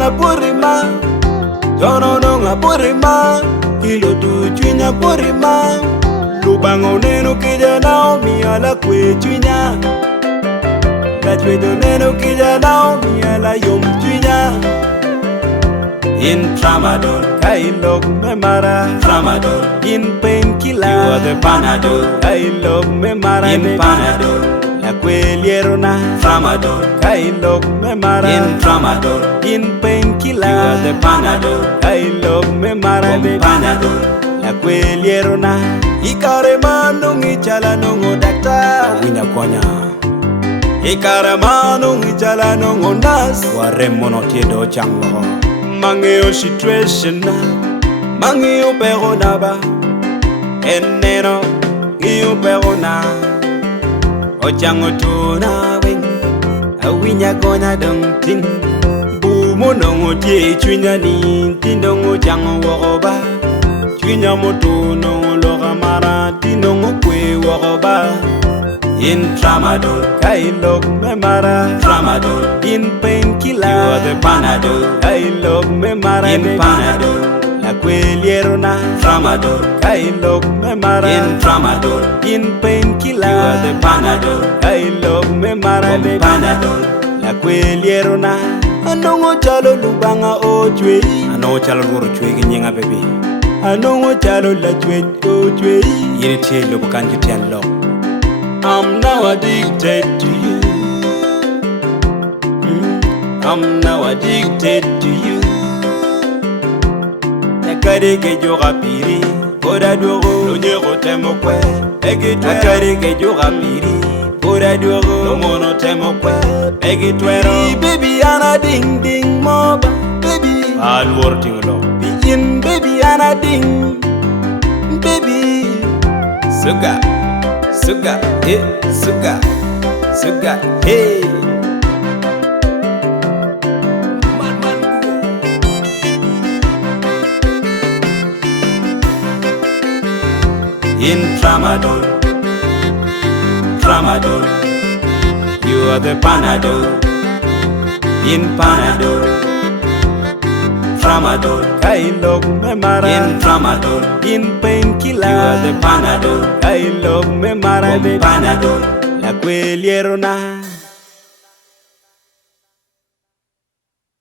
na purima, jono nonga purima, kilo tu chunya purima. Lubango neno kijana mi ala kwe chunya, la chwedo neno kijana mi ala yom chunya. In Tramadol, I love me mara. Tramadol, in painkiller, you are the Panadol. I love me mara. In Panadol, la quelierona. Tramadol, I love me mara. In Tramadol, in painkiller, you are the Panadol. I love me mara. In Panadol, la quelierona. Ikare manu ngichala nungo daktar. Winya konya. Ikare manu ngichala nungo nas. Waremono tiedo chango. Mangeo situation na, mangeo perona ba, enero ngeo perona. Ochango tuna wing, awinya konya dong ting. Bumo nongo tie chunya ni, tindongo chango waroba. Chunya moto nongo loga mara, tindongo kwe waroba. In Tramadol, I love me mara. Tramadol, in painkiller, you are the Panadol. I love me mara. In Panadol, la quelierona. Tramadol, I love me mara. In Tramadol, in painkiller, you are the Panadol. I love me mara. In Panadol, la quelierona. Anongo chalo lubanga o chwe. Anongo chalo guru chwe ginyenga baby. Anongo chalo la chwe o chwe. Yiri chelo bukanju tianlo. I'm now addicted to you. I'm now addicted to you. Nakare ke joga piri, ora duro, lonyero temo kwe. Nakare ke joga piri, ora duro, lomono temo kwe. Baby ana ding ding moba, baby. All working lo. Begin baby ana ding, baby. Sugar. Sugar, hey, sugar, sugar, hey. In Tramadol, Tramadol, you are the Panadol. In Panadol, Tramadol, I love me mara. In Tramadol, in painkiller, you are the Panadol. I love me mara. In Panadol, la quelierona.